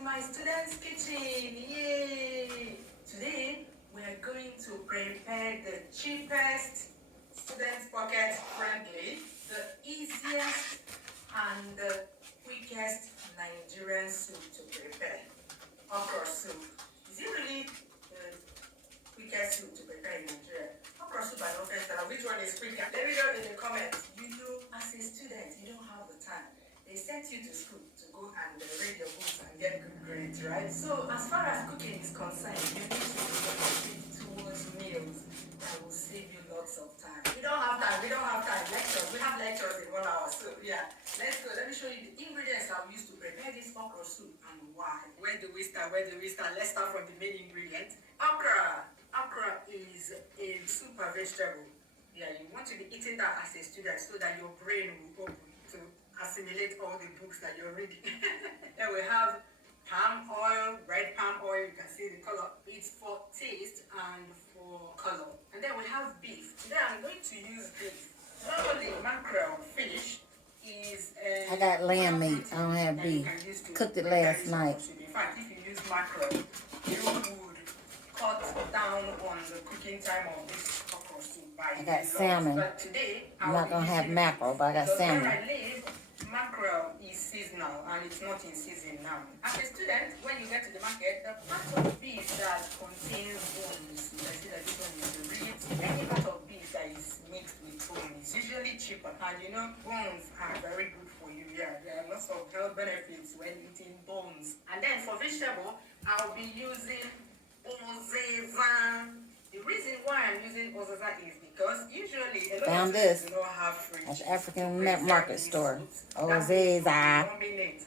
to my students' kitchen. Yay! Today we are going to prepare the cheapest, students' pocket friendly, the easiest and the quickest Nigerian soup to prepare. Okra soup. Is it really the quickest soup to prepare in Nigeria? Okra soup and ofe style. Which one is quicker? Let me know in the comments. You know, as a student, you don't have the time. They sent you to school to go and read your books and get good grades, right? So as far as cooking is concerned, you need to dedicate towards meals that will save you lots of time. We don't have time. Lectures. We have lectures in 1 hour. So yeah, let's go. Let me show you the ingredients I've used to prepare this okra soup and why. Where do we start? Let's start from the main ingredient. Okra. Okra is a super vegetable. Yeah, you want to be eating that as a student so that your brain will open to assimilate all the books that you're reading. Then we have palm oil, red palm oil. You can see the color. It's for taste and for color. And then we have beef. Today I'm going to use beef. Normally mackerel fish is I got lamb meat. I don't have beef. Cooked it last night. In fact, if you use mackerel, you would cut down on the cooking time of this okra soup. I got salmon. But today, I'm not going to have mackerel, but I got salmon. Where I live, mackerel is seasonal and it's not in season now. As a student, when you get to the market, the part of beef that contains bones, you can see that this one is the ribs, any part of beef that is mixed with bone is usually cheaper. And you know, bones are very good for you. Yeah, there are lots of health benefits when eating bones. And then for vegetable, I'll be using uziza. The reason why I'm using uziza is because usually a lot of students do not have fridge. That's African market store. Uziza.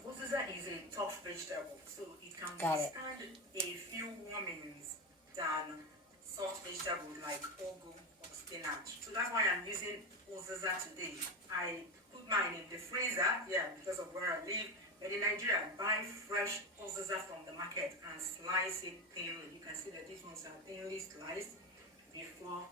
Uziza is a tough vegetable, so it can withstand a few warmings than soft vegetables like ugu or spinach. So that's why I'm using uziza today. I put mine in the freezer, yeah, because of where I live. But in Nigeria, buy fresh uziza from the market and slice it thinly. You can see that these ones are thinly sliced before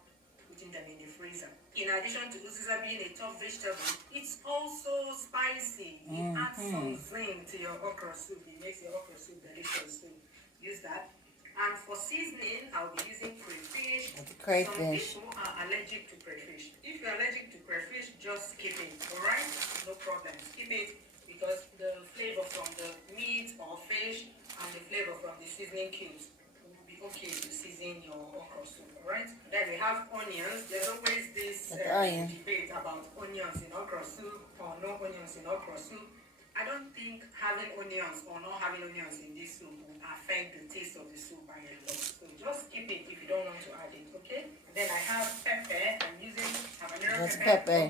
putting them in the freezer. In addition to uziza being a tough vegetable, it's also spicy. It adds some zing to your okra soup. It makes your okra soup delicious. So use that. And for seasoning, I'll be using crayfish. Crayfish. Some people are allergic to crayfish. If you're allergic to crayfish, just skip it. Alright? No problem. Skip it. Because the flavor from the meat or fish and the flavor from the seasoning cubes will be okay to season your okra soup, alright? Then we have onions. There's always this debate about onions in okra soup or no onions in okra soup. I don't think having onions or not having onions in this soup will affect the taste of the soup by a lot. So just skip it if you don't want to add it, okay? And then I have pepper. I'm using habanero pepper.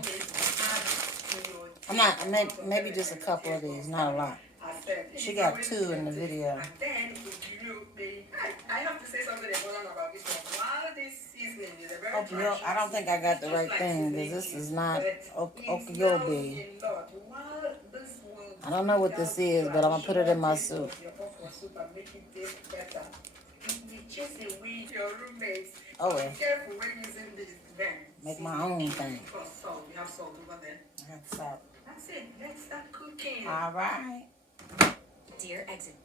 I'm not, maybe just a couple of these, not a lot. She got 2 in the video. And then Ogiri Okpei. I have to say something important about this one. While this seasoning is a very traditional, I don't think I got the right thing, because this is not Ogiri. I don't know what this is, but I'm going to put it in my soup. Oh well. Be careful when using this then. Make my own thing. Salt. You have salt over there. I got salt. That's it. Let's start cooking. All right. Dear exit.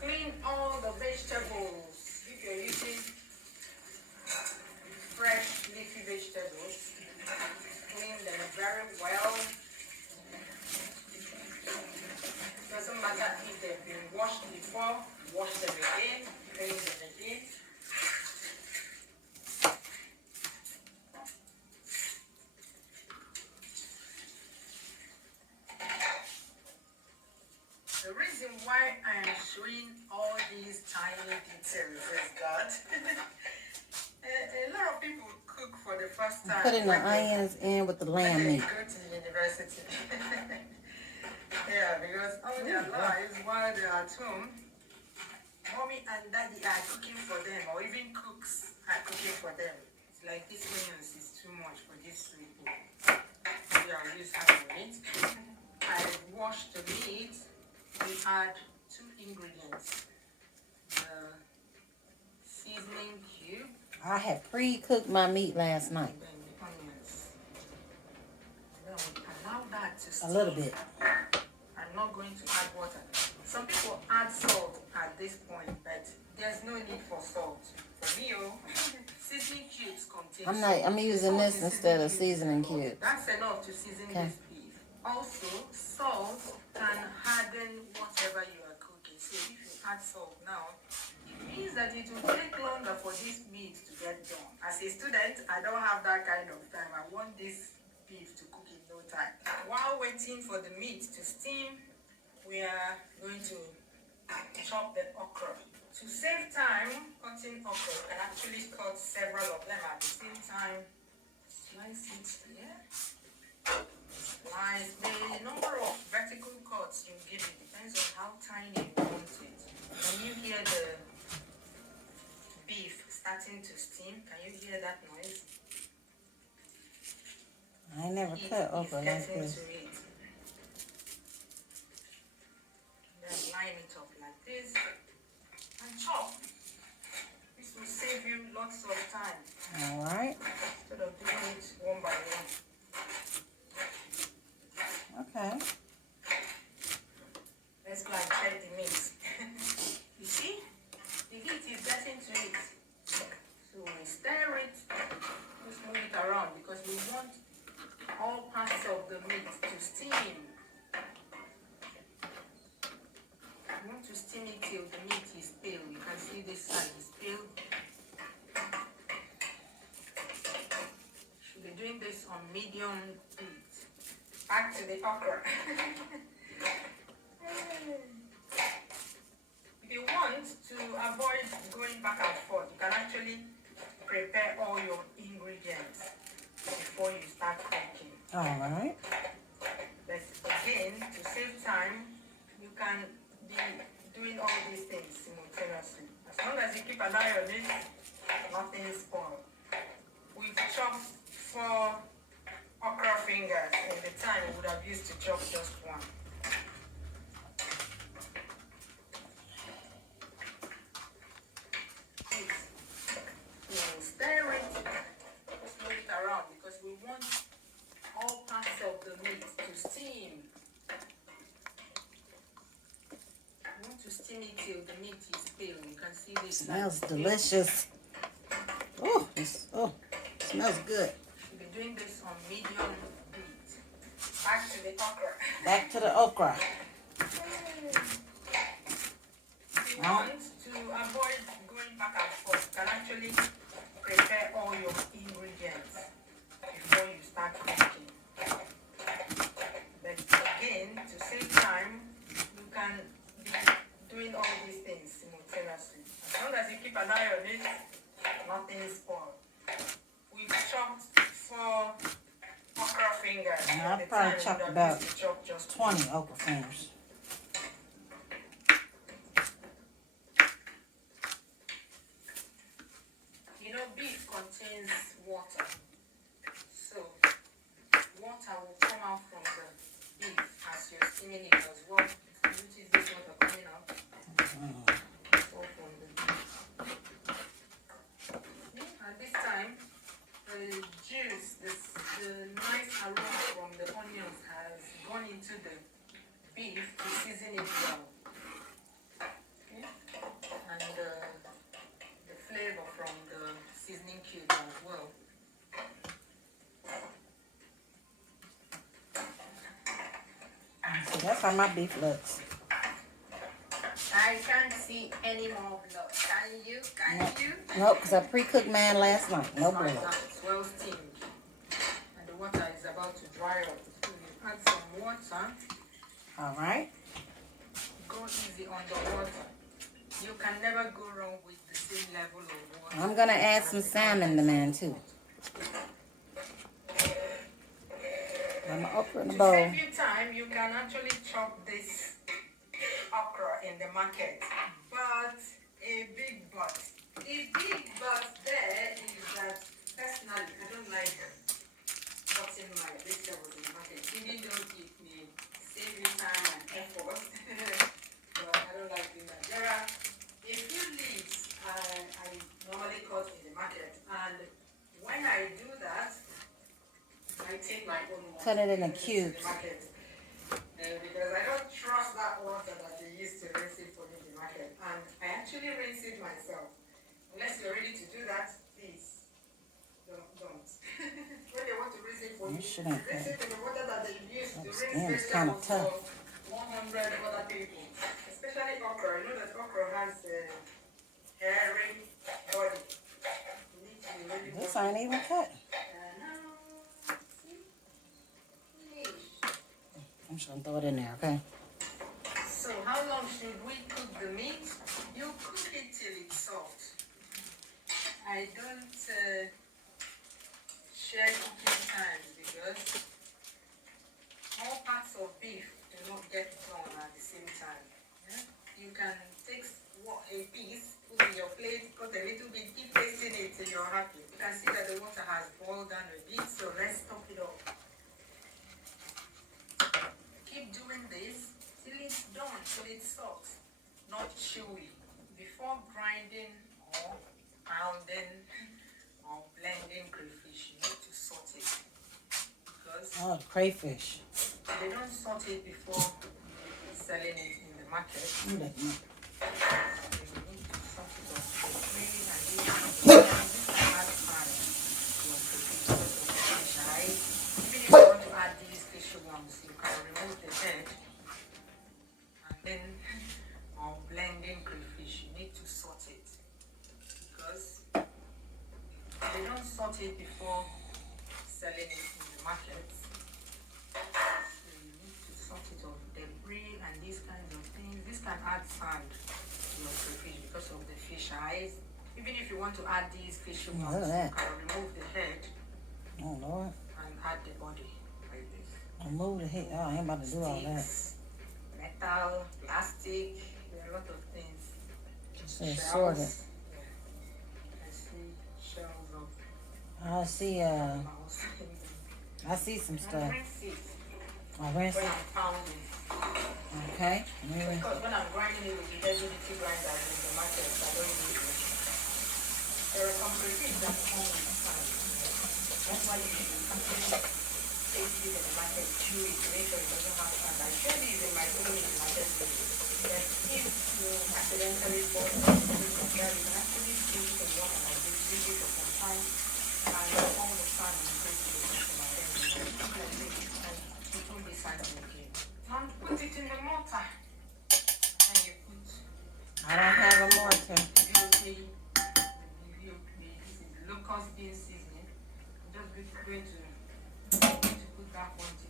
Clean all the vegetables. If you're using fresh leafy vegetables, clean them very well. Doesn't matter if they've been washed before, wash them again, clean them again. The reason why I am showing all these tiny details is that a lot of people cook for the first time. Putting the onions in with the lamb meat. Go to university. Yeah, because all their lives while they're at home, mommy and daddy are cooking for them, or even cooks are cooking for them. It's like this onions is too much for this soup. Maybe I'll use half of it. I washed the meat. We add 2 ingredients. The seasoning cube. I had pre-cooked my meat last night. And then the onions. Then we allow that to steam. A little bit. not going to add water. Some people add salt at this point, but there's no need for salt. For me, seasoning cubes contain I'm using this instead of seasoning cubes. That's enough to season this beef. Also, salt can harden whatever you are cooking. So if you add salt now, it means that it will take longer for this meat to get done. As a student, I don't have that kind of time. I want this beef to cook in no time. While waiting for the meat to steam, we are going to chop the okra. To save time cutting okra, you can actually cut several of them at the same time. Slice it here. Slice. The number of vertical cuts you give it depends on how tiny you want it. Can you hear the beef starting to steam? Can you hear that noise? I ain't never cut okra like this. Then line it up like this and chop. This will save you lots of time. All right. Instead of doing it one by one. Okay. Let's go and check the meat. You see? The heat is getting to it. So we stir it. Just move it around because we want all parts of the meat to steam. We want to steam it till the meat is pale. You can see this side is pale. Should be doing this on medium heat. Back to the okra. If you want to avoid going back and forth, you can actually prepare all your ingredients before you start cooking. All right. But again, to save time, you can be doing all these things simultaneously. As long as you keep an eye on it, nothing is spoiled. We've chopped 4 okra fingers. In the time, we would have used to chop just 1. We'll stir it, just move it around because we want all parts of the meat to steam. We want to steam it till the meat is pale. You can see this. Smells delicious. Oh, smells good. We'll be doing this on medium heat. Back to the okra. Back to the okra. If you want to avoid going back and forth, you can actually prepare all your ingredients before you start cooking. But again, to save time, you can be doing all these things simultaneously. As long as you keep an eye on it, nothing is spoiled. We've chopped 4 okra fingers. I probably chopped about 20 okra fingers. You know, beef contains water. So, water will come out from the beef as you're steaming it as well. You notice this water coming out. It's all from the beef. At this time, the juice, the nice aroma from the onions has gone into the beef to season it well. Okay? And the flavor from the seasoning cube as well. So that's how my beef looks. I can't see any more blood. Can you? Nope, because I pre-cooked mine last night. No blood. It's well steamed. And the water is about to dry up. So you add some water. All right. Go easy on the water. You can never go wrong with the same level of water. I'm going to add some salmon to mine too. I'm going to open the bowl. To save you time, you can actually chop this okra in the market. But a big but. The big but there is that personally I don't like cutting my vegetables in the market. Even though it may save you time and effort. But I don't like doing that. There are a few leaves I normally cut in the market, and when I do that, I take my own water. Cut it in a cube. Because I don't trust it ain't They cut. say the water that they use to That rinse skin is vegetables kind of tough. for 100 other people. Especially okra. You know that okra has hairy body. You need to really This wash ain't it. even cut. No. See? I'm just gonna throw it in there, okay? So how long should we cook the meat? You cook it till it's soft. I don't share cooking times because all parts of beef do not get done at the same time. Yeah? You can take a piece, put in your plate, cut a little bit, keep tasting it till you're happy. You can see that the water has boiled down a bit, so let's top it up. Keep doing this till it's done, till it's soft, not chewy. Before grinding or pounding or blending crayfish, you need to saute it. Because Oh, the crayfish. they don't saute it before selling it in the market. So Mm. you need to saute it up. This can add fire to your crayfish because of the fish, right? Even if you want to add these fish ones, you can remove the head and then or blending crayfish, you need to saute it because they don't saute it before selling it in the market. So you need to saute it off debris and these kinds of things. This can add sand to your crayfish because of the fish eyes. Even if you want to add these fish ones, Look at that. you can remove the head Oh, Lord. and add the body like this. Remove the head. Oh, I ain't about to do all that. Sticks, metal, plastic, there are a lot of things. It says sorted. Shells. Yeah. I see shells of I see, mouse. I see some stuff. Rinse it I rinse when it. I'm pounding. Okay. Let me rinse Because it. when I'm grinding it with the heavy grinders in the market, I don't use it. There are some crayfish that come with sand. That's why you should actually taste it in the market, chew it, make sure it doesn't have sand. I showed these in my own in the market video. That if you accidentally bought something like that, you can actually chew it in water like this, leave it for some time, and all the sand will go to the customer. Then you can cook like this, and it won't be sandy again. Now put it in the mortar. And you put I don't have a mortar. Ogiri Okpei. Ogiri Okpei. This is locust bean seasoning. I'm just going to put that quantity.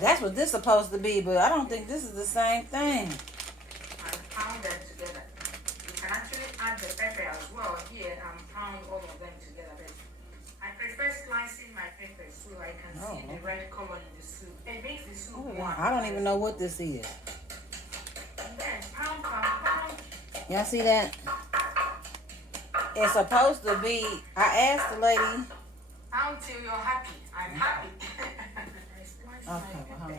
That's what this supposed to be, but I don't think this is the same thing. And pound them together. You can actually add the pepper as well here and pound all of them together. But I prefer slicing my pepper so I can see the red color in the soup. It makes the soup warm. I don't even know what this is. And then pound. Y'all see that? It's supposed to be, I asked the lady. Pound till you're happy. I'm happy. Okay, well, hold on.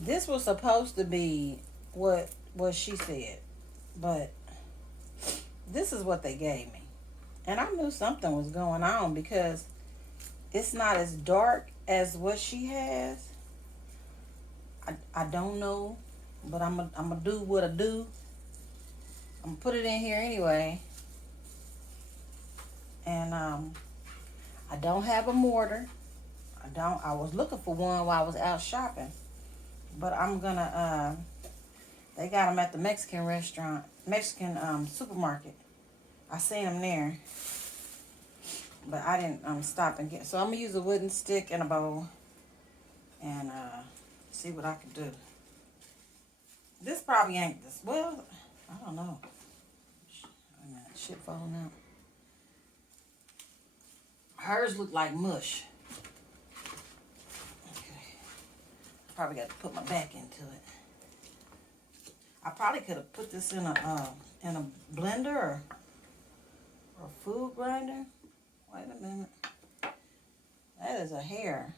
This was supposed to be what she said, but this is what they gave me. And I knew something was going on because it's not as dark as what she has. I don't know, but I'm gonna do what I do. I'm gonna put it in here anyway. And I don't have a mortar. I was looking for one while I was out shopping, but I'm gonna they got them at the Mexican supermarket. I seen them there, but I didn't stop and get. So I'm gonna use a wooden stick and a bowl and see what I can do. This probably ain't this. Well, I don't know. Wait a minute, shit falling out. Hers look like mush. Probably got to put my back into it. I probably could have put this in a blender or a food grinder. Wait a minute. That is a hair.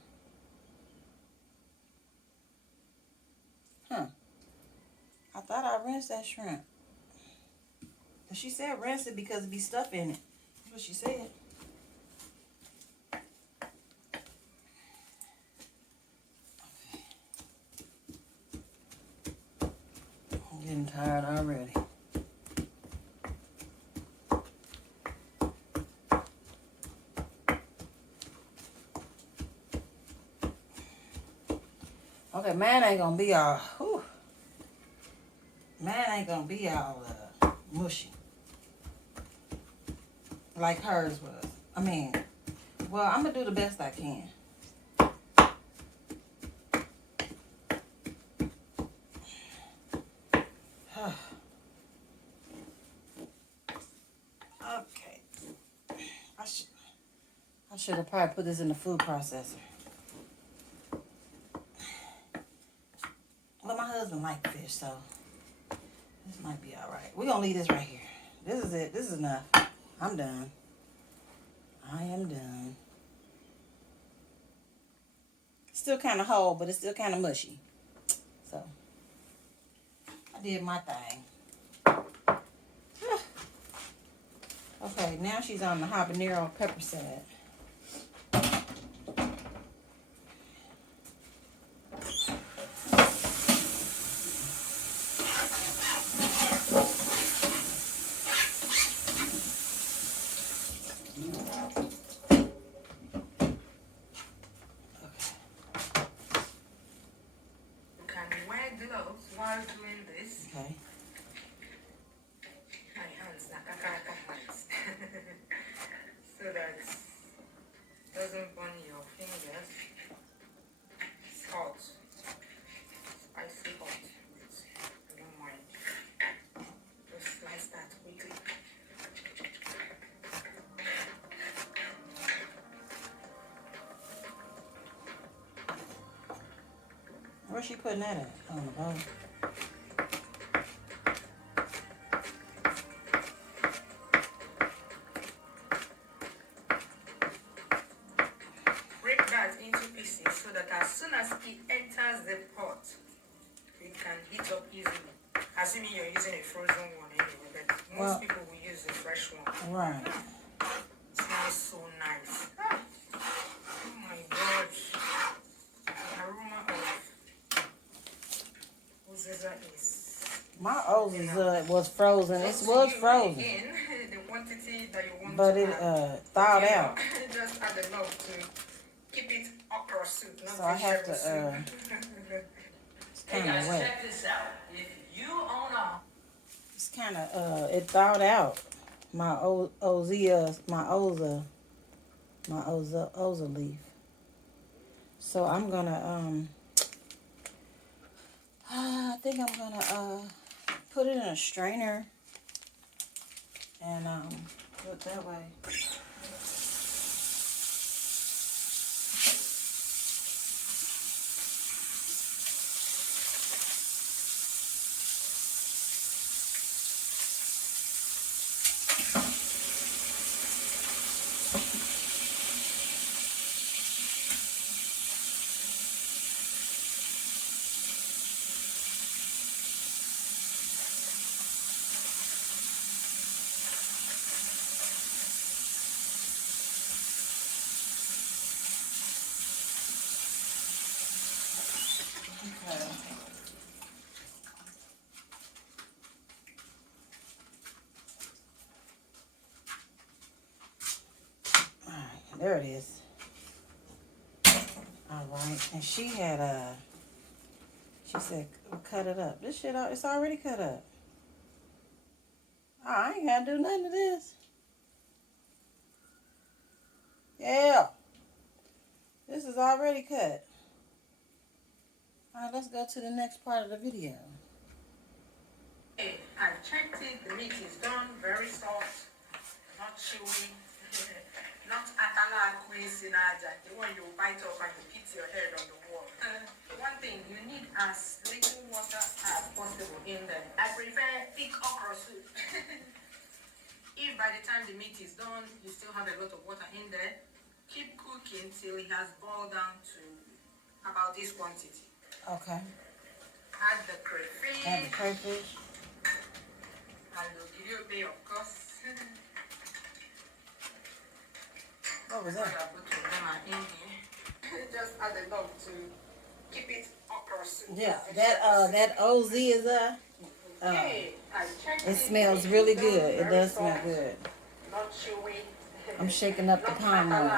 Huh. I thought I rinsed that shrimp. But she said rinse it because it be stuff in it. That's what she said. I'm getting tired already. Okay, man ain't gonna be all. Whew. Man ain't gonna be all mushy like hers was. I mean, well, I'm gonna do the best I can. Okay. I should have probably put this in the food processor. But my husband likes fish, so this might be all right. We're gonna leave this right here. This is it. This is enough. I'm done. I am done. Still kind of whole, but it's still kind of mushy. So, I did my thing. Okay, now she's on the habanero pepper side. While doing this, Okay. my hands, so that it doesn't burn your fingers. It's hot, spicy hot. I don't mind. Just slice that quickly. Where's she putting that at? On the bowl. Break that into pieces so that as soon as it enters the pot, it can heat up easily. Assuming you're using a frozen one anyway, but most people will use a fresh one. Right. It smells so nice. Oh my god. The aroma of uziza is... My uziza was frozen. It was frozen. Again, the quantity that you want But to it add. thawed out. Just add enough to keep it okra soup, not So I have to, soup. it's kind of wet. Check this out. If you own a... It's kind of, it thawed out. My oza leaf. So I'm gonna, I think I'm gonna, put it in a strainer and, do it that way. There it is. All right, and she had she said, cut it up. This shit, it's already cut up. Oh, I ain't gotta do nothing to this. Yeah, this is already cut. All right, let's go to the next part of the video. Hey, I checked it. The meat is done. Very soft, not chewy. Not atala kuisinaja, the one you bite off and you hit your head on the wall. One thing, you need as little water as possible in there. I prefer thick okra soup. If by the time the meat is done, you still have a lot of water in there, keep cooking till it has boiled down to about this quantity. Okay. Add the crayfish. Add the crayfish. And the Ogiri Okpei, of course. What was that? Just add enough to keep it okra soup. Yeah, that uziza. It smells really good. It does smell good. Not chewy. I'm shaking up the palm oil.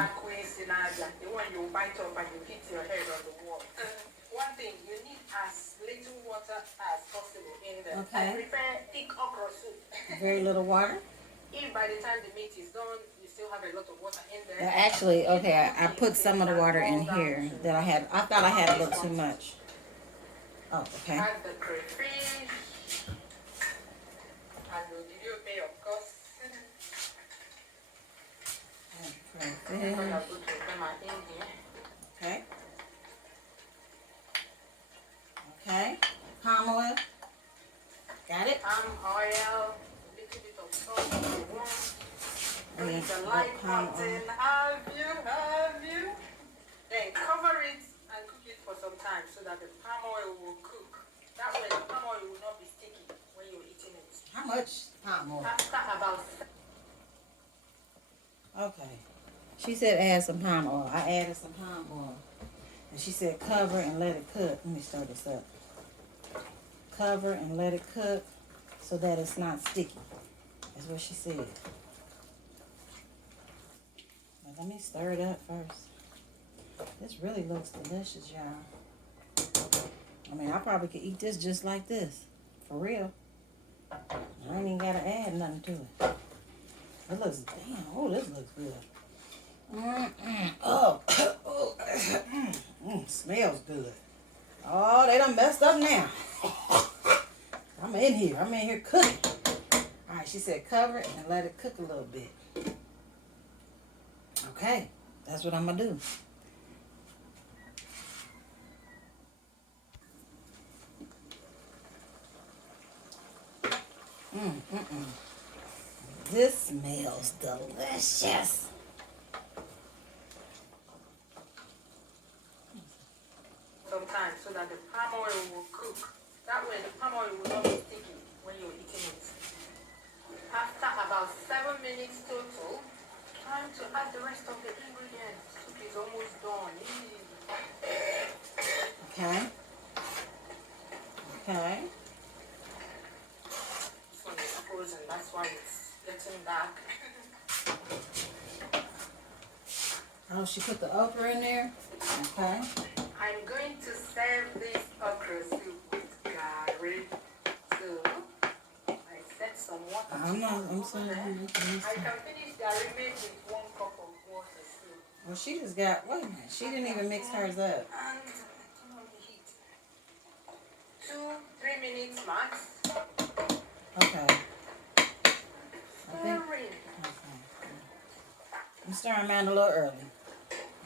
The one you bite off and you hit your head on the wall. One thing, you need as little water as possible in there. Okay. I prefer thick okra soup. Very little water. If by the time the meat is done, you still have a lot of water in there. Well, actually, okay, I put some of the water in here that I had. I thought I had a little too much. Oh, okay. Add the crayfish. And Ogiri Okpei, of course. Crayfish. Okay. Okay. Palm oil. Got it? Palm oil. A little bit of salt if you want. Oh, yeah. The light Palm button. oil. Have you? Then cover it and cook it for some time so that the palm oil will cook. That way the palm oil will not be sticky when you're eating it. How much palm oil? After about... Okay. She said add some palm oil. I added some palm oil. And she said cover and let it cook. Let me stir this up. Cover and let it cook so that it's not sticky. That's what she said. But let me stir it up first. This really looks delicious, y'all. I mean, I probably could eat this just like this. For real. I ain't even got to add nothing to it. It looks, damn, oh, this looks good. Oh, smells good. Oh, they done messed up now. I'm in here cooking. All right, she said cover it and let it cook a little bit. Okay, that's what I'm gonna do. This smells delicious. Sometimes so that the palm oil will cook. That way the palm oil will not be sticky when you're eating it. After about 7 minutes total, time to add the rest of the ingredients. Soup is almost done. Okay. Okay. This one is frozen, that's why it's getting dark. Oh, she put the okra in there? Okay. I'm going to serve this okra soup with curry. So, I set some water. I'm sorry. I can finish garri made with 1 cup of water. So. Well, she just got, wait a minute, she didn't even mix hers up. And turn on the heat. 2-3 minutes max. Okay. Stirring. Okay. I'm stirring mine a little early.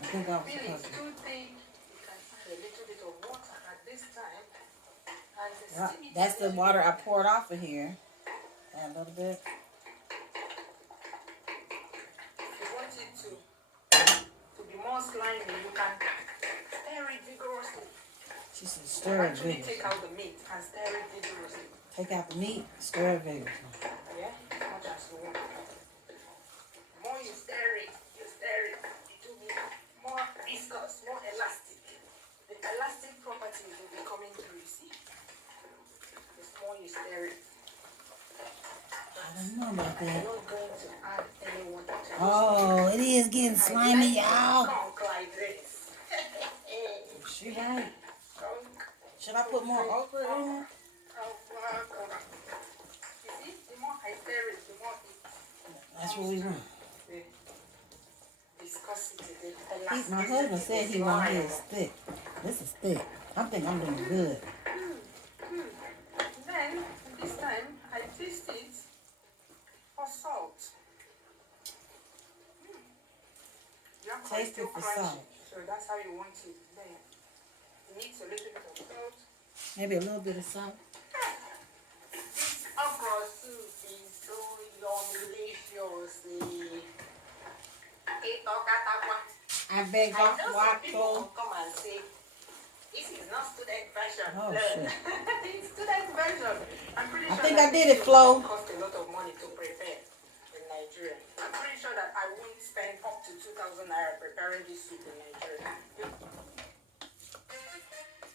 I think I was Feel supposed it's to. too thick. You can add a little bit of water at this time. And Well, steam it that's a the little water bit. I poured off of here. Add a little bit. If you want it to be more slimy, you can stir it vigorously. She said stir it Actually vigorously. take out the meat and stir it vigorously. Take out the meat, stir it vigorously. Yeah, as much as you want. The more you stir it, it will be more viscous, more elastic. The elastic properties will be coming through, you see? The more you stir it. I don't know about I'm that. not going to add any water to this. Oh, it is getting slimy, I y'all. like it conk like this. She right. Conk. Should I put more okra in there? You see, the more I stir it, the more it That's what we want. the viscosity, the My elasticity. husband said he wanted his thick. This is thick. I think I'm doing good. Then, this time, I taste it for salt. You have to Taste still it for crunchy, salt. so that's how you want it. Then, it needs a little bit of salt. Maybe a little bit of salt. This okra soup is so yummy-licious. I beg I off know some people waffle. will come and say, this is not student version. Oh, Learn. shit. It's student version. I'm pretty I sure think that I did this it, will Flo. not cost a lot of money to prepare in Nigeria. I'm pretty sure that I won't spend up to 2,000 naira preparing this soup in Nigeria.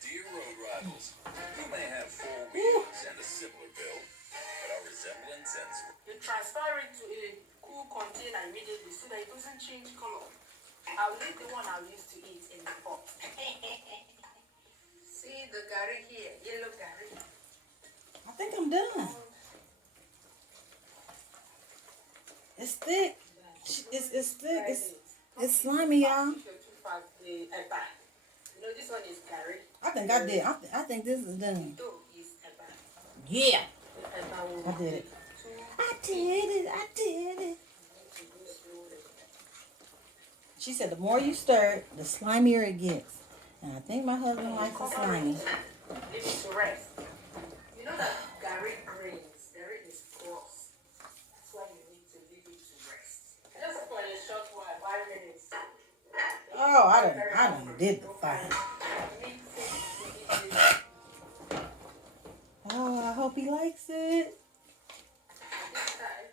Dear road rivals, you may have 4 wheels and a similar build, but our resemblance ends. You transfer it to a cool container immediately so that it doesn't change color. I'll leave the one I used to eat in the pot. See, curry here, yellow curry. I think I'm done. It's thick. It's thick. It's slimy, y'all. If you're too fast, the eba. You know, this one is curry. I think I did. I think this is done. Two is eba. Yeah. The eba will I did it. two. I did it. She said the more you stir it, the slimier it gets. And I think my husband likes it slimy. Leave it to rest. You know that curry grains, curry is gross. That's why you need to leave it to rest. Just for a short while, 5 minutes. Oh, I done did the thing. Mix it with it. Oh, I hope he likes it. This time,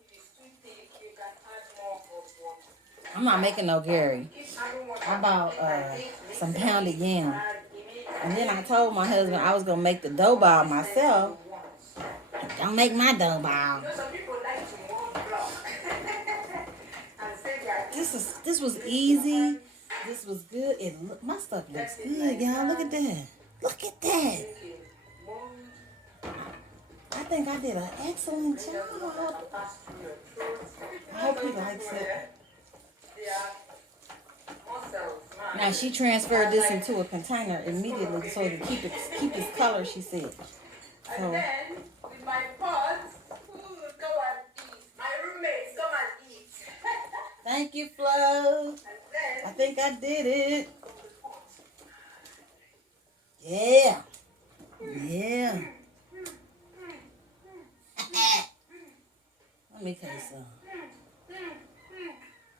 if it's too thick, you can add more hot water. I'm not making no Gary. Keep adding water. I bought some pounded yam. And then I told my husband I was gonna make the dough ball myself. Don't make my dough ball. You know, some people like to warm block. And say they are This was easy. This was good. My stuff looks good, y'all. Look at that. Look at that. thinking, mold, I think I did an excellent job. and pass through your throat. I hope he likes it. They are muscles, man. Now she transferred this into a container immediately so to keep its color, she said. And So then, with my pot, come and eat. My roommates, come and eat. thank you, Flo. And I then, think I did it. from the pot. Yeah. Yeah. Let me tell you something.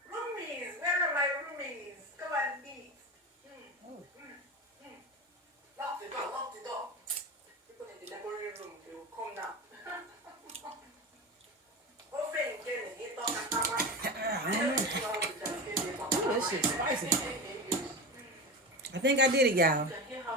Roomies, where are my roomies? Come and eat. Lock the door, lock the door. People in the laboratory room, they will come now. Open, Jenny, you talk Ooh, this shit's spicy. I think I did it, y'all. can hear how